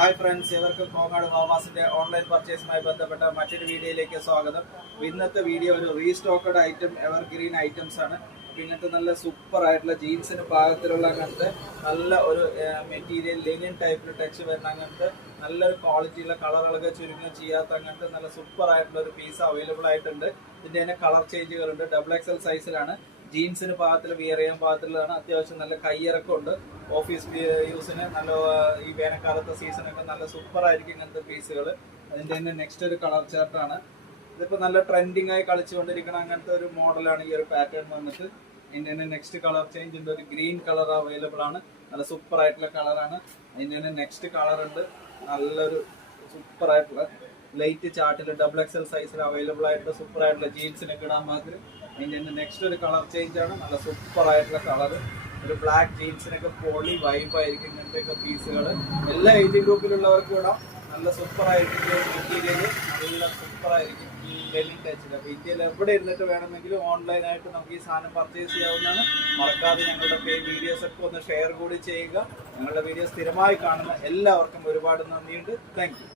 Hi friends, ഇവർക്കും Kongad വാവാസിന്റെ online പർച്ചേസുമായി ബന്ധപ്പെട്ട മറ്റൊരു വീഡിയോയിലേക്ക് സ്വാഗതം. ഇന്നത്തെ വീഡിയോ ഒരു restocked item ever green items ആണ്. ഇങ്ങനത്തെ നല്ല സൂപ്പർ ആയിട്ടുള്ള ജീൻസിന് പാകത്തിലുള്ള അങ്ങനത്തെ നല്ല ഒരു മെറ്റീരിയൽ ലിനൻ ടൈപ്പിൽ ടച്ച് വരുന്ന അങ്ങനത്തെ നല്ലൊരു ക്വാളിറ്റിയുള്ള കളറുകളൊക്കെ ചുരുങ്ങുക ചെയ്യാത്ത അങ്ങനത്തെ നല്ല സൂപ്പർ ആയിട്ടുള്ള ഒരു പീസ് അവൈലബിൾ ആയിട്ടുണ്ട്. ഇതിന്റെ തന്നെ കളർ ചേഞ്ചുകളുണ്ട്. XXL സൈസിലാണ്. ജീൻസിന് പാകത്തിൽ വിയർ ചെയ്യാൻ പാകത്തിലുള്ളതാണ്. അത്യാവശ്യം നല്ല കയ്യിറക്കമുണ്ട്. ഓഫീസ് യൂസിന് നല്ല ഈ വേനൽക്കാലത്തെ സീസണൊക്കെ നല്ല സൂപ്പർ ആയിരിക്കും ഇങ്ങനത്തെ പീസുകൾ. അതിന്റെ തന്നെ നെക്സ്റ്റ് ഒരു കളർ ചാർട്ടാണ്. ഇതിപ്പോ നല്ല ട്രെൻഡിങ് ആയി കളിച്ചുകൊണ്ടിരിക്കുന്ന അങ്ങനത്തെ ഒരു മോഡലാണ് ഈ ഒരു പാറ്റേൺ വന്നിട്ട്. അതിന്റെ തന്നെ നെക്സ്റ്റ് കളർ ചേഞ്ച് ഉണ്ട്. ഒരു ഗ്രീൻ കളർ അവൈലബിൾ ആണ്. നല്ല സൂപ്പർ ആയിട്ടുള്ള കളറാണ്. അതിന്റെ തന്നെ നെക്സ്റ്റ് കളർ ഉണ്ട്. നല്ലൊരു സൂപ്പർ ആയിട്ടുള്ള ലൈറ്റ് ചാർട്ടിൽ XXL സൈസിൽ അവൈലബിൾ ആയിട്ടുള്ള സൂപ്പർ ആയിട്ടുള്ള ജീൻസിനൊക്കെ ഇടാൻ മാത്രം. അതിന്റെ തന്നെ നെക്സ്റ്റ് ഒരു കളർ ചേഞ്ച് ആണ്. നല്ല സൂപ്പർ ആയിട്ടുള്ള കളർ. ഒരു ബ്ലാക്ക് ജീൻസിനൊക്കെ പോളി വൈബായിരിക്കും ഇങ്ങനത്തെയൊക്കെ പീസുകൾ. എല്ലാ ഏജ് ഗ്രൂപ്പിലുള്ളവർക്കും ഇടാം. നല്ല സൂപ്പർ ആയിരിക്കും മെറ്റീരിയൽ. നല്ല സൂപ്പർ ആയിരിക്കും ഡെയിലി ടച്ചിൽ. അപ്പോൾ ഇന്ത്യയിൽ എവിടെ ഇരുന്നിട്ട് വേണമെങ്കിലും ഓൺലൈനായിട്ട് നമുക്ക് ഈ സാധനം പർച്ചേസ് ചെയ്യാവുന്നതാണ്. മറക്കാതെ ഞങ്ങളുടെ വീഡിയോസ് ഒക്കെ ഒന്ന് ഷെയർ കൂടി ചെയ്യുക. ഞങ്ങളുടെ വീഡിയോ സ്ഥിരമായി കാണുന്ന എല്ലാവർക്കും ഒരുപാട് നന്ദിയുണ്ട്. Thank you.